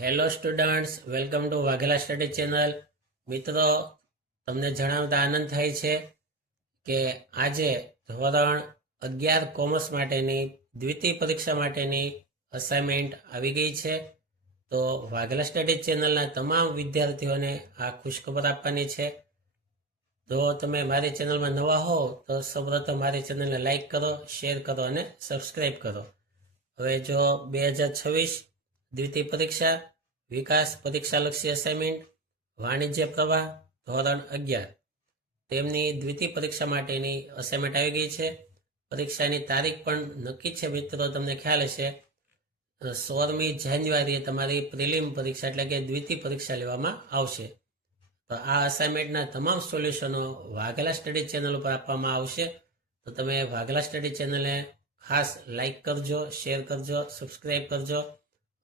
Hello students, welcome to Vaghela study channel. મિત્રો, તમને જણાવતા આનંદ થાય છે કે આજે ધોરણ 11 કોમર્સ માટેની દ્વિતીય પરીક્ષા માટેની અસાઇનમેન્ટ આવી ગઈ છે. તો વાઘેલા સ્ટડી ચેનલના તમામ વિદ્યાર્થીઓને આ ખુશખબર આપવાની છે. જો તમે મારી ચેનલમાં નવા હો તો સૌપ્રથમ મારી ચેનલને લાઈક કરો, શેર કરો અને સબસ્ક્રાઈબ કરો. હવે જો 2026 દ્વિતીય પરીક્ષા વિકાસ પરીક્ષાલક્ષી અસાઇનમેન્ટ વાણિજ્ય પ્રવાહ ધોરણ 11 તેમની દ્વિતીય પરીક્ષા માટેની અસાઇનમેન્ટ આવી ગઈ છે. પરીક્ષાની તારીખ પણ નક્કી છે. મિત્રો, તમને ખ્યાલ હશે 16મી જાન્યુઆરીએ તમારી પ્રિલિમ પરીક્ષા એટલે કે દ્વિતીય પરીક્ષા લેવામાં આવશે. તો આ અસાઇનમેન્ટના તમામ સોલ્યુશનો વાઘેલા સ્ટડી ચેનલ ઉપર આપવામાં આવશે. તો તમે વાઘેલા સ્ટડી ચેનલને ખાસ લાઈક કરજો, શેર કરજો, સબસ્ક્રાઈબ કરજો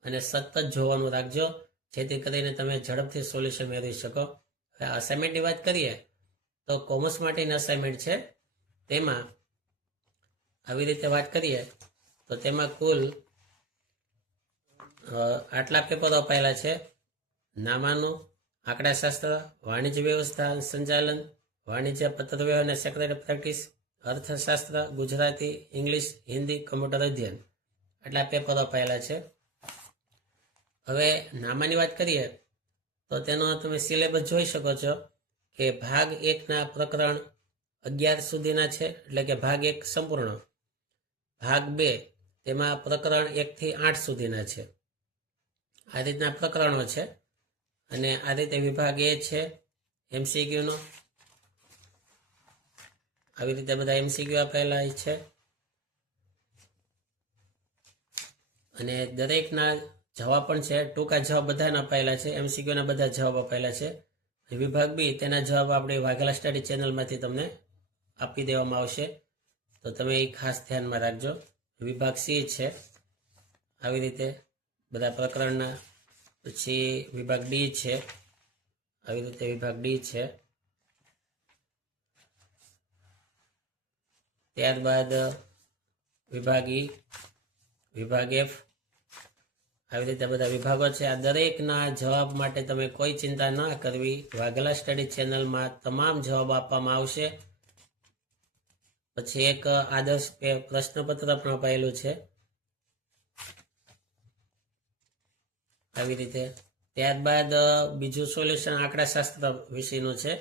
અને સતત જોવાનું રાખજો, જેથી કરીને તમે ઝડપથી સોલ્યુશન મેળવી શકો. હવે અસાઇનમેન્ટની વાત કરીએ તો કોમર્સ માટેની અસાઇનમેન્ટ છે. તેમાં આવી રીતે વાત કરીએ તો તેમાં કુલ આટલા પેપરો અપાયેલા છે: નામાનું, આંકડાશાસ્ત્ર, વાણિજ્ય વ્યવસ્થા સંચાલન, વાણિજ્ય પત્રવ્યવહાર અને સેક્રેટરી પ્રેક્ટિસ, અર્થશાસ્ત્ર, ગુજરાતી, ઇંગ્લિશ, હિન્દી, કમ્પ્યુટર અધ્યયન, આટલા પેપરો અપાયેલા છે. હવે નામાની વાત કરીએ તો તેનો તમે સિલેબસ જોઈ શકો છો કે ભાગ 1ના પ્રકરણ 11 સુધીના છે, એટલે કે ભાગ 1 સંપૂર્ણ. ભાગ 2 તેમાં પ્રકરણ 1 થી 8 સુધીના છે. આ રીતના પ્રકરણો છે. અને આ રીતે વિભાગ એ છે એમસીક્યુનો. આવી રીતે બધા એમસીક્યુ આપેલા છે અને દરેકના જવાબ પણ છે. ટૂંકા જવાબ બધાના અપાયેલા છે. એમસીક્યુના બધા જવાબ અપાયેલા છે. વિભાગ બી તેના જવાબ આપણે વાઘેલા સ્ટડી ચેનલમાંથી તમને આપી દેવામાં આવશે. તો તમે એ ખાસ ધ્યાનમાં રાખજો. વિભાગ સી છે આવી રીતે બધા પ્રકરણના. પછી વિભાગ ડી છે આવી રીતે વિભાગ ડી છે. ત્યારબાદ વિભાગ ઈ, વિભાગ એફ, આવી રીતે બધા વિભાગો છે. આ દરેકના જવાબ માટે તમે કોઈ ચિંતા ના કરવી. વાઘેલા સ્ટડી ચેનલમાં તમામ જવાબ આપવામાં આવશે. પછી એક આદર્શ પ્રશ્નપત્ર પણ અપાયેલું છે આવી રીતે. ત્યારબાદ બીજું સોલ્યુશન આંકડાશાસ્ત્ર વિષયનું છે.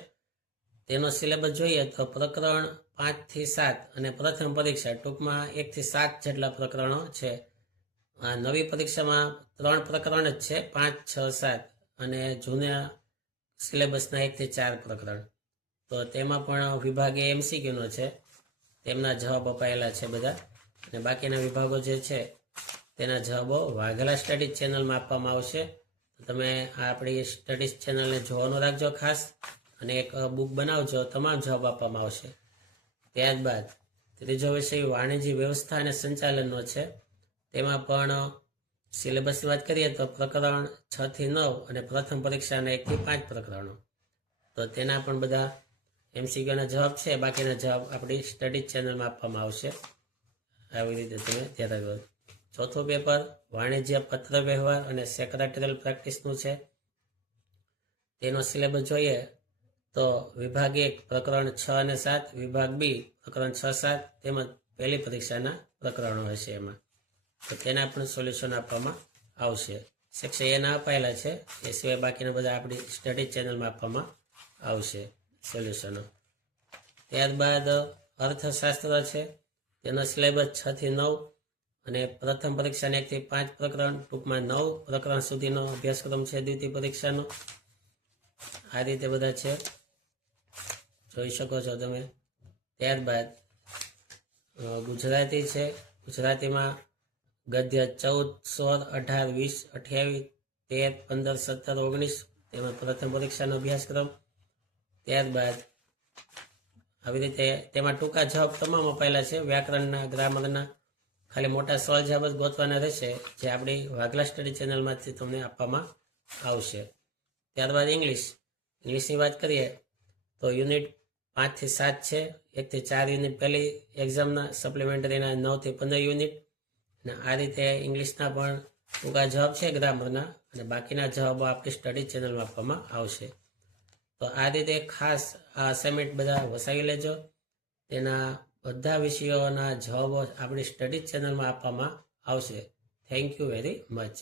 તેનો સિલેબસ જોઈએ તો પ્રકરણ 5 થી 7 અને પ્રથમ પરીક્ષા ટૂંકમાં 1 થી 7 જેટલા પ્રકરણો છે. નવી પરીક્ષામાં 3 પ્રકરણ જ છે, 5, 6, 7, અને જૂના સિલેબસના 1 થી 4 પ્રકરણ. તો તેમાં પણ વિભાગ એમસીક્યુનો છે. તેમના જવાબ અપાયેલા છે બધા. અને બાકીના વિભાગો જે છે તેના જવાબો વાઘેલા સ્ટડી ચેનલમાં આપવામાં આવશે. તો તમે આપણી સ્ટડીઝ ચેનલને જોવાનું રાખજો ખાસ, અને એક બુક બનાવજો. તમામ જવાબ આપવામાં આવશે. ત્યારબાદ ત્રીજો વિષય વાણિજ્ય વ્યવસ્થા અને સંચાલનનો છે. તેમાં પણ સિલેબસની વાત કરીએ તો પ્રકરણ 6 થી 9 અને પ્રથમ પરીક્ષાના 1 થી 5 પ્રકરણો. તો તેના પણ બધા એમસીક્યુના જવાબ છે. બાકીના જવાબ આપણી સ્ટડી ચેનલમાં આપવામાં આવશે. આવી રીતે તમે ધ્યાન રાખજો. ચોથું પેપર વાણિજ્ય પત્ર વ્યવહાર અને સેક્રેટરીયલ પ્રેક્ટિસનું છે. તેનો સિલેબસ જોઈએ તો વિભાગ 1 પ્રકરણ 6 અને 7, વિભાગ બી પ્રકરણ 6, 7 તેમજ પહેલી પરીક્ષાના પ્રકરણો હશે એમાં. તો તેના પણ સોલ્યુશન આપવામાં આવશે. સેક્શન એના અપાયેલા છે. એ સિવાય બાકીના બધા આપણી સ્ટડી ચેનલમાં આપવામાં આવશે સોલ્યુશનો. ત્યારબાદ અર્થશાસ્ત્ર છે. તેનો સિલેબસ 6 થી 9 અને પ્રથમ પરીક્ષાને 1 થી 5 પ્રકરણ, ટૂંકમાં 9 પ્રકરણ સુધીનો અભ્યાસક્રમ છે દ્વિતીય પરીક્ષાનો. આ રીતે બધા છે, જોઈ શકો છો તમે. ત્યારબાદ ગુજરાતી છે. ગુજરાતીમાં ગદ્ય 14, 16, 18, 20, 28, 13, 15, 17, 19 તેમાં પ્રથમ પરીક્ષાનો અભ્યાસક્રમ. ત્યારબાદ આવી રીતે તેમાં ટૂંકા જવાબ તમામ અપાયેલા છે. વ્યાકરણના, ગ્રામરના ખાલી મોટા સવાલ જવાબ જ ગોતવાના રહેશે, જે આપણી વાઘેલા સ્ટડી ચેનલમાંથી તમને આપવામાં આવશે. ત્યારબાદ ઇંગ્લિશની વાત કરીએ તો યુનિટ 5 થી 7 છે. 1 થી 4 યુનિટ પહેલી એક્ઝામના, સપ્લિમેન્ટરીના 9 થી 15 યુનિટ. અને આ રીતે ઇંગ્લિશના પણ ટૂંકા જવાબ છે ગ્રામરના, અને બાકીના જવાબો આપણી સ્ટડી ચેનલમાં આપવામાં આવશે. તો આ રીતે ખાસ આ અસાઇનમેન્ટ બધા વસાવી લેજો. તેના બધા વિષયોના જવાબો આપણી સ્ટડી ચેનલમાં આપવામાં આવશે. Thank you very much.